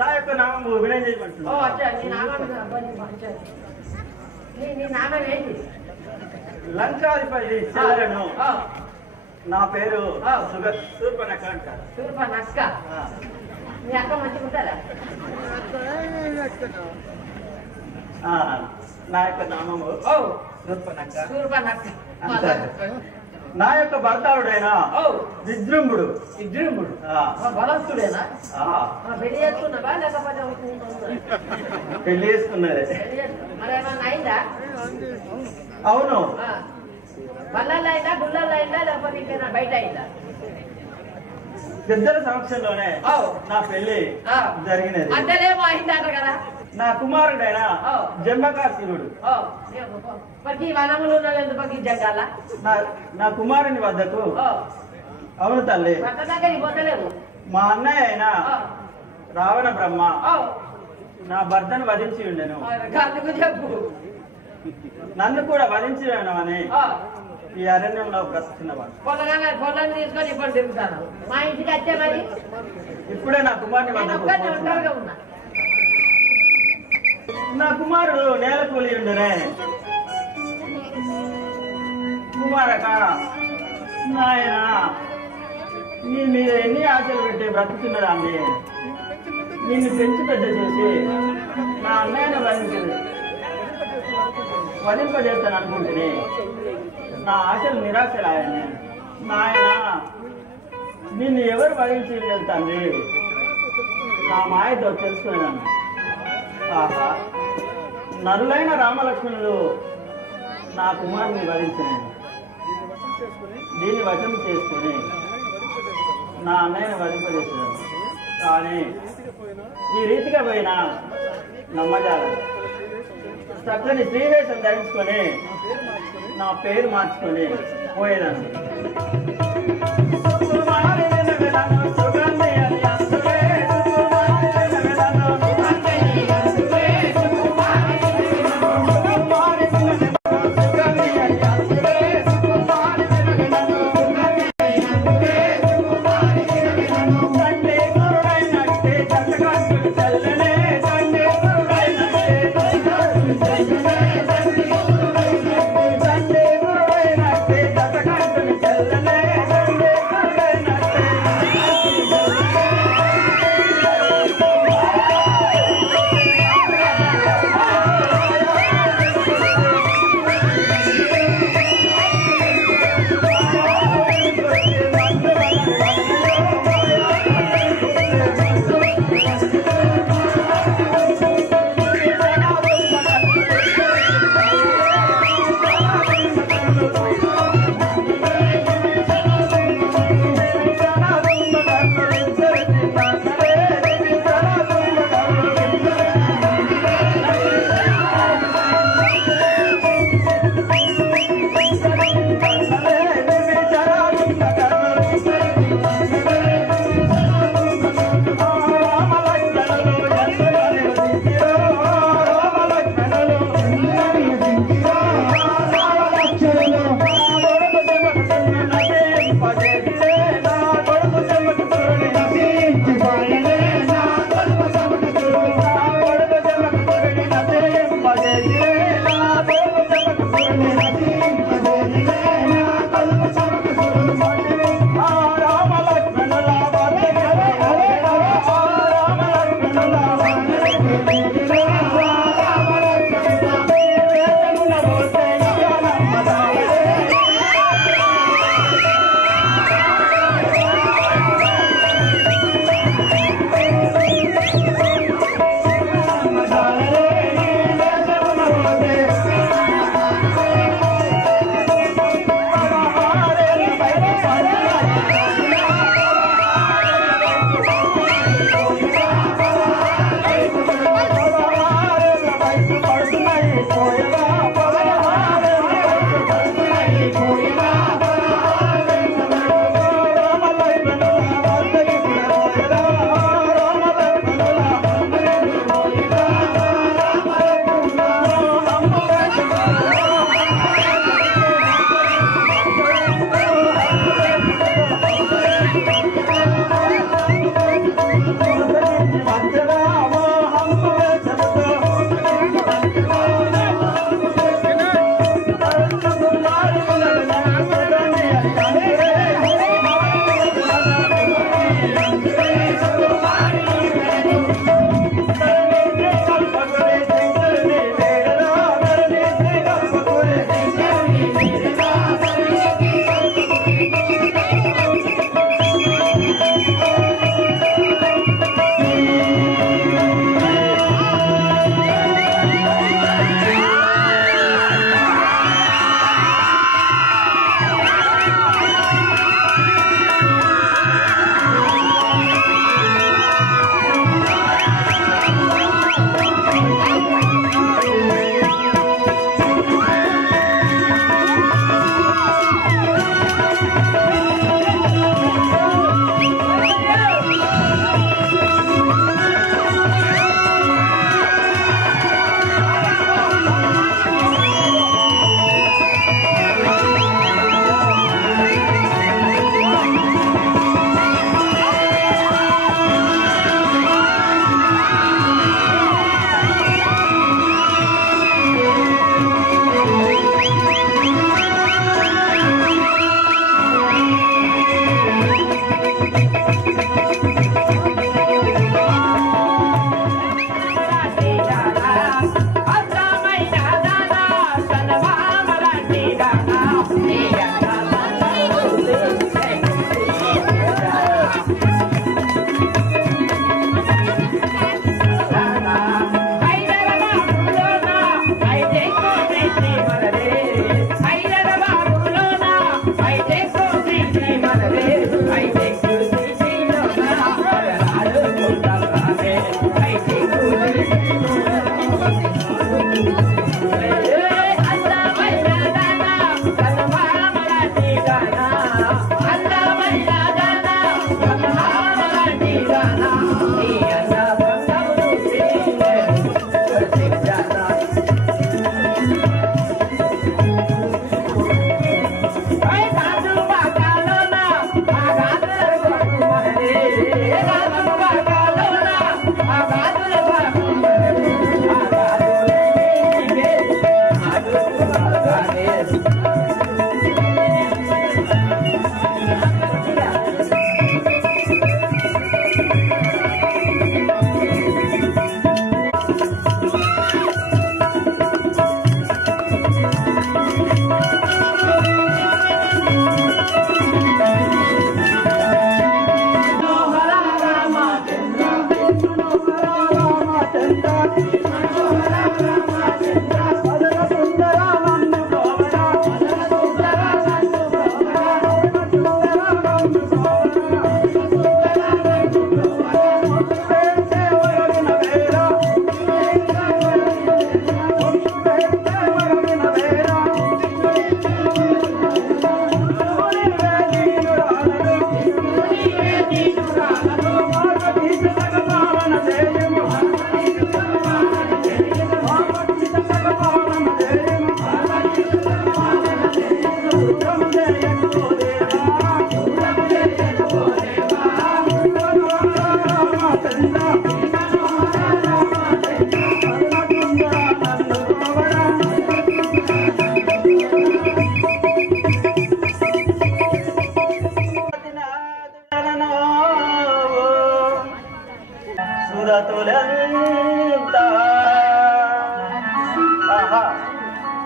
నా యొక్క నామము వినయం చేయమంటున్నా. లంకాధిపతి చెల్లెలను. నా పేరు శూర్పణఖ అంటారు. శూర్పణఖ. మీ అక్క మంచిగా ఉంటారా? నా యొక్క నామము శూర్పణఖ. శూర్పణఖ. నా యొక్క భర్తావుడైన విజృంభుడు. విజృంభుడు బలస్తుడేనా? పెళ్లి చేసుకున్నావా లేకపోతే పెళ్లి చేసుకున్నదే. మరేమన్నా అయిందా? అవును. బల్లల్లో అయిందా, గుళ్ళల్లో అయిందా, లేకపోతే ఇంకేనా బయట అయిందా? పెద్దల సమక్షంలోనే నా పెళ్లి జరిగినది. అంతలేమో అయిందంట కదా. నా కుమారుడైన జంబకాసురుడు వనములు ఎందుకు జంగాల నా కుమారుని వద్దకు. అవును తల్లి. దగ్గరికి పోతలేము. మా అన్నయ్య అయిన రావణ బ్రహ్మ నా భర్తను వధించి ఉండెను. చెప్పు. నన్ను కూడా వధించినాను అని ఈ అరణ్యంలో బ్రతుకుతున్నవాడు. పొలాన్ని తీసుకొని ఇప్పుడు తిరుగుతాను. మా ఇంటికి వచ్చే మరి ఇప్పుడే నా కుమారుని ఒంటరిగా ఉన్నా. నా కుమారుడు నేల కూలి ఉండరే. కుమారక నాయన నీ మీద ఎన్ని ఆశలు పెట్టి బ్రతుకుతున్నదాన్ని నిన్ను పెంచి పెద్ద చేసి నా అన్నయ్యను వధింపజేస్తాను అనుకుంటుని నా ఆశలు నిరాశలాయని. నాయన నిన్ను ఎవరు వధించి వెళ్తాంది నా మాయతో తెలుసుకునేదాన్ని. ఆహా, నరులైన రామలక్ష్మణులు నా కుమారుని వధించాను. దీన్ని వశం చేసుకుని నా అన్నయ్యను వధింపజేసాను. కానీ ఈ రీతిగా పోయినా నమ్మజాలి. చక్కని శ్రీవేషం ధరించుకొని నా పేరు మార్చుకొని పోయేదాన్ని. చల్లనే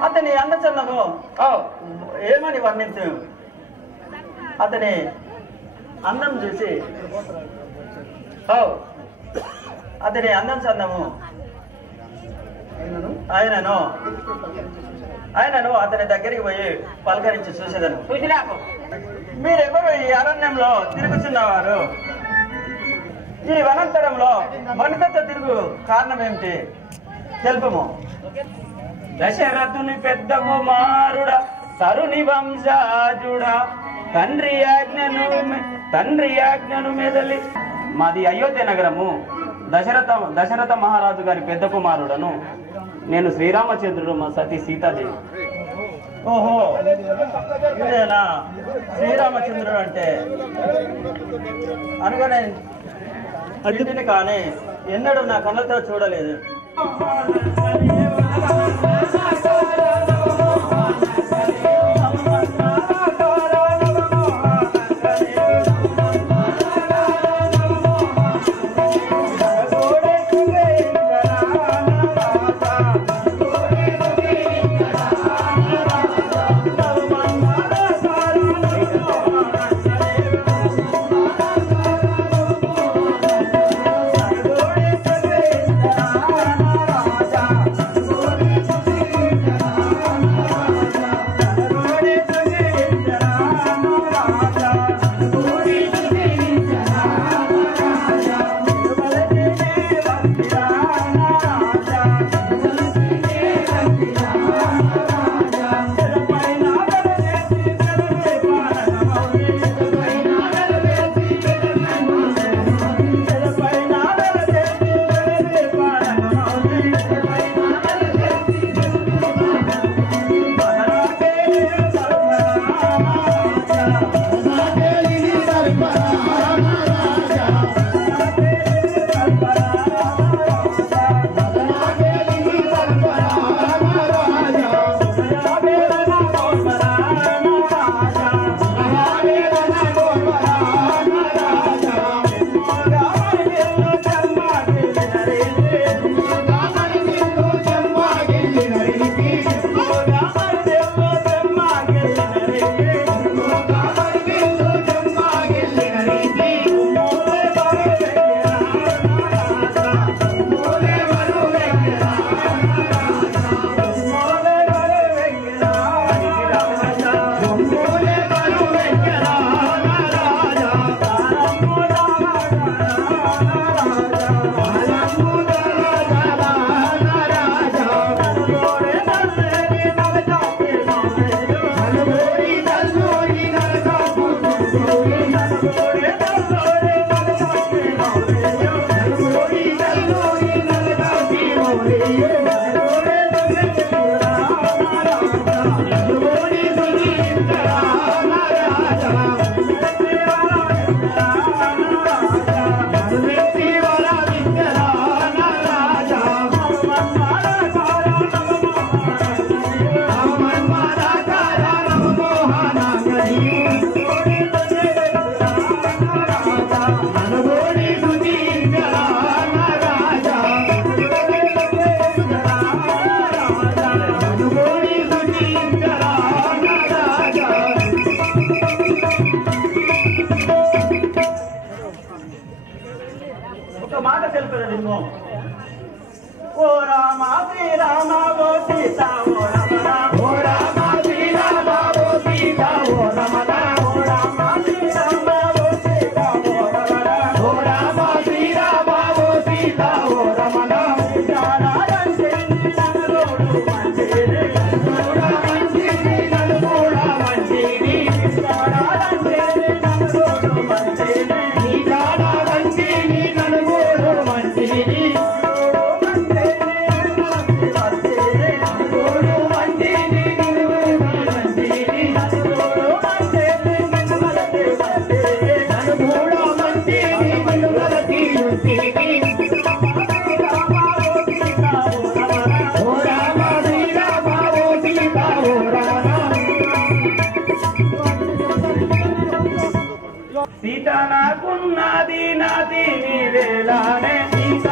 అతని అన్నచందము ఏమని వర్ణించు అతని అందం చూసి అతని అందం చందము ఆయనను అతని దగ్గరికి పోయి పలకరించి చూసేదను. మీరెవరు ఈ అరణ్యంలో తిరుగుతున్నవారు? ఈ వనంతరంలో మనుకతో తిరుగు కారణం ఏమిటి తెలుపము. దశరథుని పెద్ద కుమారుడ తరుణి వంశాజుడ తండ్రి ఆజ్ఞను మెదలి. మాది అయోధ్య నగరము. దశరథ మహారాజు గారి పెద్ద కుమారుడను. నేను శ్రీరామచంద్రుడు, మా సతీ సీతాదేవి. ఓహో, ఇదేనా శ్రీరామచంద్రుడు అంటే? అనగానే అతిథిని కానీ ఎన్నడూ నా కళ్ళతో చూడలేదు. ఒక మాట తెలుపుతుంది ఓ రామ శ్రీరామ ఓ సీత ఓ రమణ ఓ రామ శ్రీరామ ఓ సీత ఓ రమణ ఓ రామ శ్రీరామ ఓ సీత ఓ రమణ ఓ రామ శ్రీరామ ఓ సీత ఓ రమణ విచారాలంటే నన్నుడు మంచిది నన్నుడా మంచిది నన్నుడా మంచిది విచారాలంటే నన్నుడు మంచిది విచారాలంటే నన్నుడు మంచిది సీత నాకున్నది నాది నీవేలానే సీత